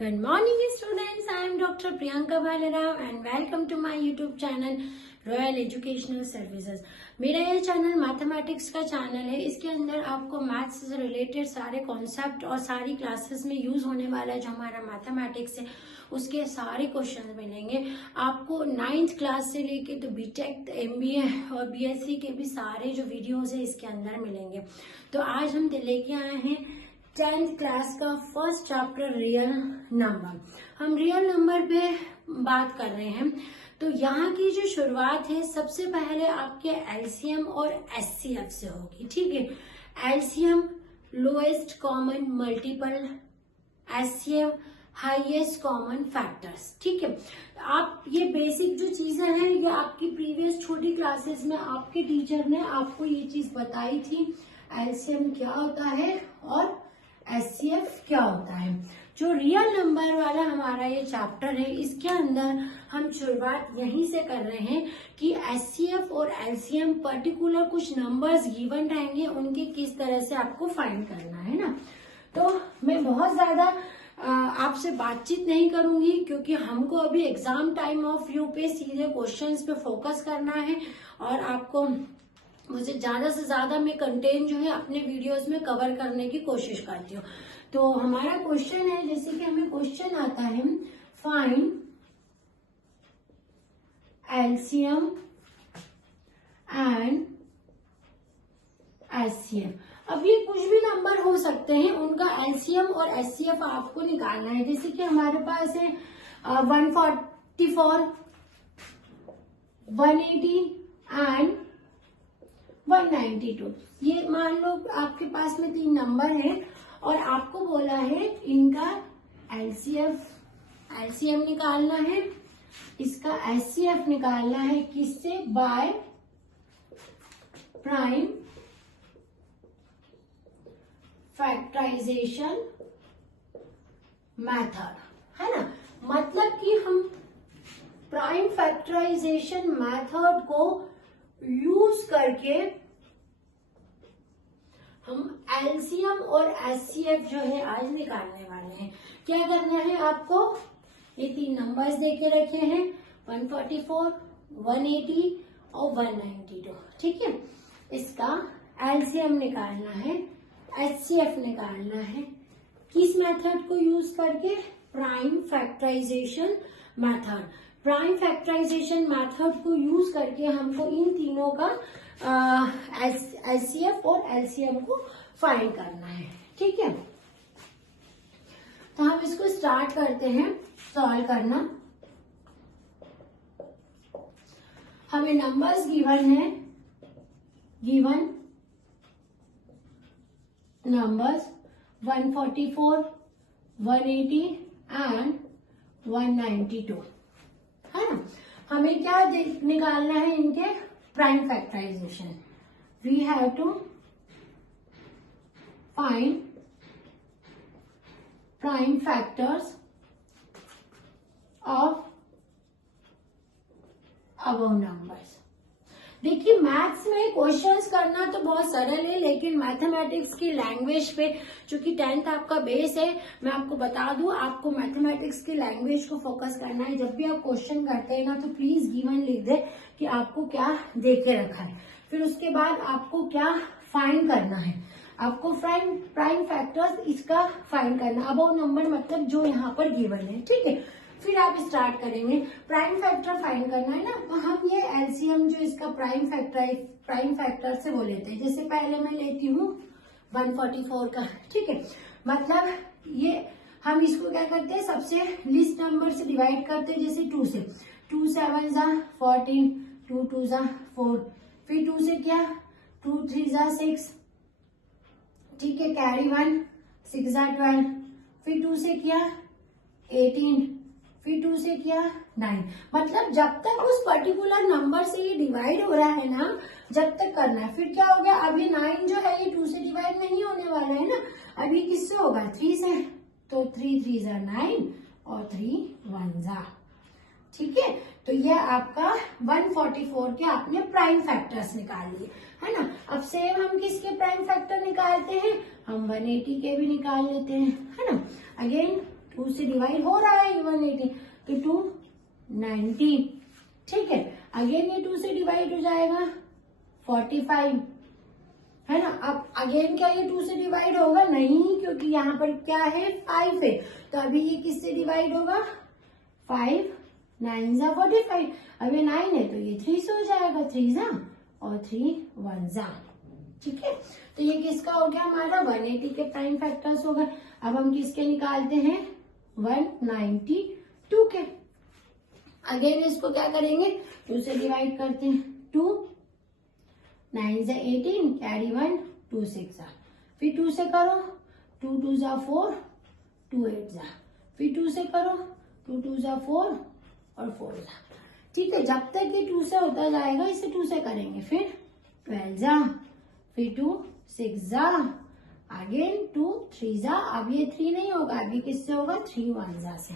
Good morning students, I am Dr. Priyanka Bhalerao and welcome to my YouTube channel royal educational services. मेरा ये channel mathematics का channel है। इसके अंदर आपको मैथ्स से रिलेटेड सारे कॉन्सेप्ट और सारी क्लासेस में यूज होने वाला जो हमारा मैथमेटिक्स है उसके सारे क्वेश्चन मिलेंगे आपको। 9th क्लास से लेके तो बीटेक, एमबीए और बीएससी के भी सारे जो वीडियोज है इसके अंदर मिलेंगे। तो आज हम लेके आए हैं 10th क्लास का फर्स्ट चैप्टर रियल नंबर। हम रियल नंबर पे बात कर रहे हैं। तो यहाँ की जो शुरुआत है सबसे पहले आपके एलसीएम और एचसीएफ से होगी, ठीक है। LCM lowest common multiple, HCF highest common factors, ठीक है। आप ये बेसिक जो चीजें हैं ये आपकी प्रीवियस छोटी क्लासेस में आपके टीचर ने आपको ये चीज बताई थी। एलसीएम क्या होता है और एचसीएफ क्या होता है। जो रियल नंबर वाला हमारा ये चैप्टर है इसके अंदर हम शुरुआत यहीं से कर रहे हैं कि एचसीएफ और एलसीएम पर्टिकुलर कुछ नंबर्स गिवन रहेंगे, उनके किस तरह से आपको फाइंड करना है ना। तो मैं बहुत ज्यादा आपसे बातचीत नहीं करूंगी क्योंकि हमको अभी एग्जाम टाइम ऑफ व्यू पे सीधे क्वेश्चंस पे फोकस करना है और आपको मुझे ज्यादा से ज्यादा मैं कंटेंट जो है अपने वीडियोस में कवर करने की कोशिश करती हूँ। तो हमारा क्वेश्चन है, जैसे कि हमें क्वेश्चन आता है फाइंड एलसीएम एंड एचसीएफ। अब ये कुछ भी नंबर हो सकते हैं, उनका एलसीएम और एचसीएफ आपको निकालना है। जैसे कि हमारे पास है 144, 180 एंड 192। ये मान लो आपके पास में 3 नंबर है और आपको बोला है इनका एलसीएम निकालना है, इसका एचसीएफ निकालना है, किससे? बाय प्राइम फैक्टराइजेशन मेथड, है ना। मतलब कि हम प्राइम फैक्टराइजेशन मेथड को यूज करके हम एलसीएम और एचसीएफ जो है आज निकालने वाले हैं। क्या करना है आपको? ये 3 नंबर्स देके रखे हैं 144, 180 और 192, ठीक है। इसका एलसीएम निकालना है, एचसीएफ निकालना है, किस मेथड को यूज करके? Prime factorisation method. Prime factorisation method को यूज करके हमको इन तीनों का एचसीएफ और एलसीएम को फाइंड करना है, ठीक है। तो हम इसको स्टार्ट करते हैं सॉल्व करना। हमें नंबर्स गिवन है, गिवन नंबर्स 144, 180 एंड 192, है ना। हमें क्या निकालना है? इनके prime factorisation. We have to find prime factors of above numbers. देखिए मैथ्स में क्वेश्चंस करना तो बहुत सरल है, लेकिन मैथमेटिक्स की लैंग्वेज पे चूंकि 10th आपका बेस है, मैं आपको बता दूं आपको मैथमेटिक्स की लैंग्वेज को फोकस करना है। जब भी आप क्वेश्चन करते हैं ना तो प्लीज गिवन लिख दे कि आपको क्या दे के रखा है, फिर उसके बाद आपको क्या फाइंड करना है। आपको प्राइम फैक्टर्स इसका फाइंड करना, अबव नंबर मतलब जो यहाँ पर गिवन है, ठीक है। फिर आप स्टार्ट करेंगे प्राइम फैक्टर फाइंड करना है ना। तो हम ये एलसीएम जो इसका प्राइम फैक्टर से वो लेते हैं। जैसे पहले मैं लेती हूँ 144 का, ठीक है। मतलब ये हम इसको क्या करते हैं, सबसे लिस्ट नंबर से डिवाइड करते हैं। जैसे 2 से 2 7 जा 14, 2 2 जा 4, फिर 2 से क्या 2 3 जा 6, ठीक है, कैरी 1 6 जा 12, फिर 2 से क्या 18, फिर 2 से क्या 9। मतलब जब तक उस पर्टिकुलर नंबर से ये डिवाइड हो रहा है ना, जब तक करना है। फिर क्या हो गया, अब ये 9 जो है ये 2 से डिवाइड नहीं होने वाला है ना, अब ये किससे होगा 3 से। तो 3 3 जा 9 और 3 1 जा, ठीक है। तो ये आपका 144 के आपने प्राइम फैक्टर्स निकाल लिए, है ना। अब सेम हम किसके प्राइम फैक्टर निकालते हैं? हम 180 के भी निकाल लेते हैं, है ना। अगेन 2 से डिवाइड हो रहा है 180, तो 290, ठीक है। अगेन ये 2 से डिवाइड हो जाएगा 45, है ना। अब अगेन क्या ये 2 से डिवाइड होगा? नहीं, क्योंकि यहाँ पर क्या है 5 है, तो अभी ये किससे डिवाइड होगा? 5 9 जा 45, अब ये 9 है तो ये 3 से हो जाएगा, 3 जा और 3 1 जा, ठीक है। तो ये किसका हो गया? हमारा 180 के प्राइम फैक्टर्स हो गए। अब हम किसके निकालते हैं? 192 के। अगेन इसको क्या करेंगे? 2 से डिवाइड करते हैं, 2 9 जा 18, कैरी 1, 2 6 जा, फिर 2 से करो, 2 2 जा 4, 2 8 जा, फिर 2 से करो, 2 2 जा 4 और 4 जा, ठीक है। जब तक ये 2 से होता जाएगा इसे 2 से करेंगे, फिर 12 जा, फिर 2 6 जा, अगेन 2 3 जा। अब ये 3 नहीं होगा, अब ये किससे होगा? 3 1 जा से,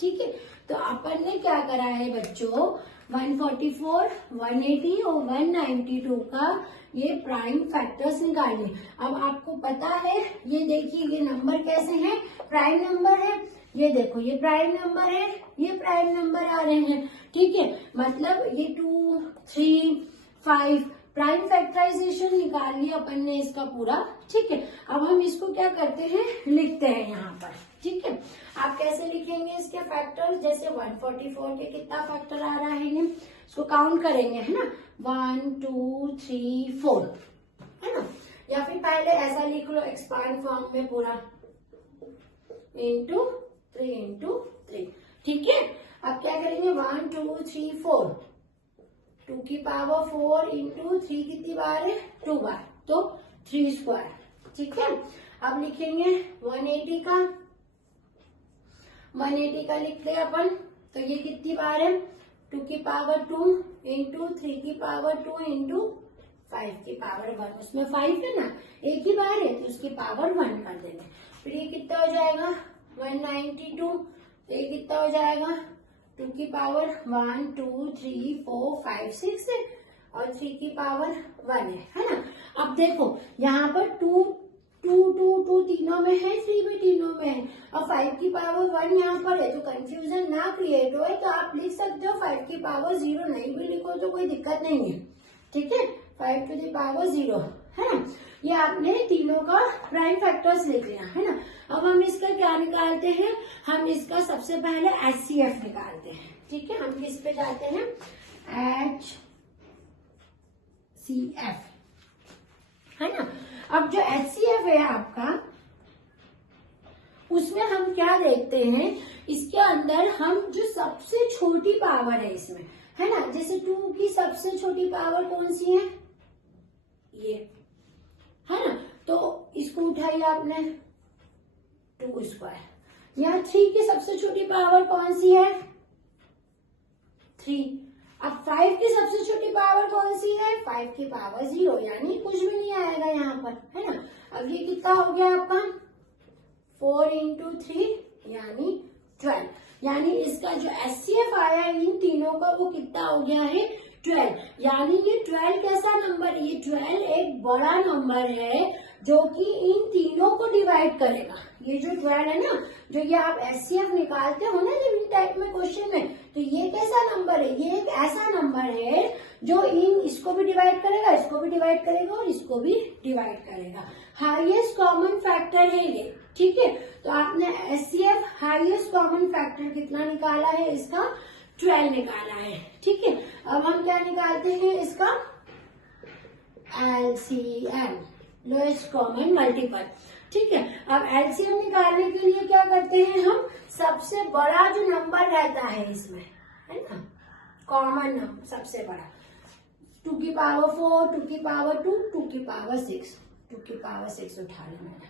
ठीक है। तो अपन ने क्या करा है बच्चों? 144, 180 और 192 का ये प्राइम फैक्टर्स निकाले। अब आपको पता है, ये देखिए ये नंबर कैसे हैं? प्राइम नंबर है, ये देखो ये प्राइम नंबर है, ये प्राइम नंबर आ रहे हैं, ठीक है। मतलब ये 2 3 5 प्राइम फैक्टराइजेशन निकाल लिया अपन ने इसका पूरा, ठीक है। अब हम इसको क्या करते हैं? लिखते हैं यहाँ पर, ठीक है। आप कैसे लिखेंगे इसके फैक्टर्स? जैसे 144 के कितना फैक्टर आ रहा है, ये इसको काउंट करेंगे, है ना। 1 2 3 4, है ना। या फिर पहले ऐसा लिख लो एक्सपांड फॉर्म में पूरा, इंटू 3 इंटू 3, ठीक है। अब क्या करेंगे? 1 2 3 4, 2 की पावर 4 इंटू 3 कितनी बार है? 2 बार, तो 3 स्क्वायर, ठीक है। अब लिखेंगे 180 का, 180 का लिखते हैं अपन, तो ये कितनी बार है? 2 की पावर 2 इंटू 3 की पावर 2 इंटू 5 की पावर 1, उसमें 5 है ना, एक ही बार है तो उसकी पावर 1 कर देंगे। फिर ये कितना हो जाएगा? 192, तो ये कितना हो जाएगा? 2 की पावर 1 2 3 4 5 6 है और 3 की पावर 1 है ना। अब देखो यहाँ पर 2 2 2 2 तीनों में है, 3 भी तीनों में है, और 5 की पावर 1 यहाँ पर है, तो कंफ्यूजन ना क्रिएट हो, तो आप लिख सकते हो 5 की पावर 0, नहीं भी लिखो तो कोई दिक्कत नहीं है, ठीक है। 5 टू द पावर 0, है ना। ये आपने तीनों का प्राइम फैक्टर्स लिख लिया, है ना। अब हम इसका क्या निकालते हैं? हम इसका सबसे पहले HCF निकालते हैं, ठीक है। हम किस पे जाते हैं? HCF, है ना। अब जो HCF है आपका, उसमें हम क्या देखते हैं? इसके अंदर हम जो सबसे छोटी पावर है इसमें, है ना, जैसे 2 की सबसे छोटी पावर कौन सी है? ये, है ना। तो इसको उठाइए आपने 2 स्क्वायर। यहाँ 3 की सबसे छोटी पावर कौन सी है? 3। अब 5 की सबसे छोटी पावर कौन सी है? 5 की पावर 0, यानी कुछ भी नहीं आएगा यहाँ पर, है ना। अब ये कितना हो गया आपका? 4 इंटू 3 यानी 12, यानी इसका जो HCF आया है इन तीनों का, वो कितना हो गया है? 12। यानी ये 12 कैसा नंबर है? ये 12 एक बड़ा नंबर है जो कि इन तीनों को डिवाइड करेगा। ये जो 12 है ना, जो ये आप HCF निकालते हो ना जब इन टाइप में क्वेश्चन में, तो ये कैसा नंबर है? ये एक ऐसा नंबर है जो इन इसको भी डिवाइड करेगा, इसको भी डिवाइड करेगा और इसको भी डिवाइड करेगा। हाईएस्ट कॉमन फैक्टर है ये, ठीक है। तो आपने HCF हाईएस्ट कॉमन फैक्टर कितना निकाला है? इसका 12 निकाला है, ठीक है। अब हम क्या निकालते हैं? इसका LCM, लोएस्ट कॉमन मल्टीपल, ठीक है। अब LCM निकालने के लिए क्या करते हैं हम? सबसे बड़ा जो नंबर रहता है इसमें, है ना, कॉमन नंबर सबसे बड़ा, 2 की पावर 4, 2 की पावर 2, 2 की पावर 6, 2 की पावर 6 उठा लेना,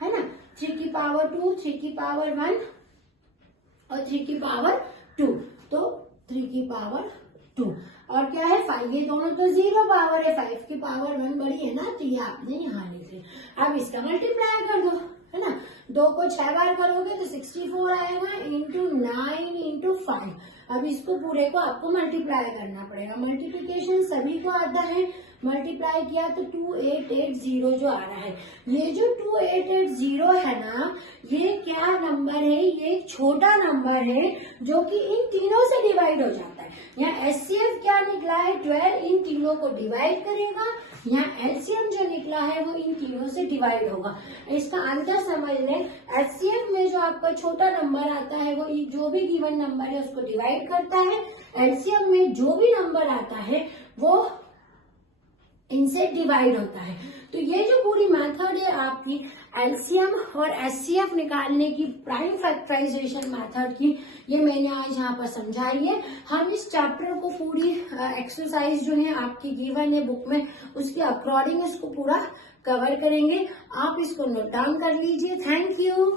है ना। 3 की पावर 2, 3 की पावर 1 और 3 की पावर 2, तो 3 की पावर 2, और क्या है? 5। ये दोनों तो 0 पावर है, 5 की पावर 1 बड़ी है ना, तो ये आपने यहाँ लिख लिया। अब इसका मल्टीप्लाई कर दो, है ना। 2 को 6 बार करोगे तो 64 आएगा इंटू 9 इंटू 5। अब इसको पूरे को आपको मल्टीप्लाई करना पड़ेगा। मल्टीप्लीकेशन सभी को आता है, मल्टीप्लाई किया तो 2880 जो आ रहा है। ये जो 2880 है ना, ये क्या नंबर है, ये एक छोटा नंबर है जो कि इन तीनों से डिवाइड हो जाता है। यहाँ एचसीएफ क्या निकला है 12, इन तीनों को डिवाइड करेगा। यहाँ एलसीएम जो निकला है वो इन तीनों से डिवाइड होगा। इसका आंसर समझ लें, एचसीएफ में जो आपका छोटा नंबर आता है वो जो भी गिवन नंबर है उसको डिवाइड करता है। एलसीएम में जो भी नंबर आता है वो इनसे डिवाइड होता है। तो ये जो पूरी मेथड है आपकी एलसीएम और एचसीएफ निकालने की, प्राइम फैक्टराइजेशन मेथड की, ये मैंने आज यहाँ पर समझाई है। हम इस चैप्टर को पूरी एक्सरसाइज जो है आपकी गिवन है बुक में, उसके अकॉर्डिंग इसको पूरा कवर करेंगे। आप इसको नोट डाउन कर लीजिए। Thank you.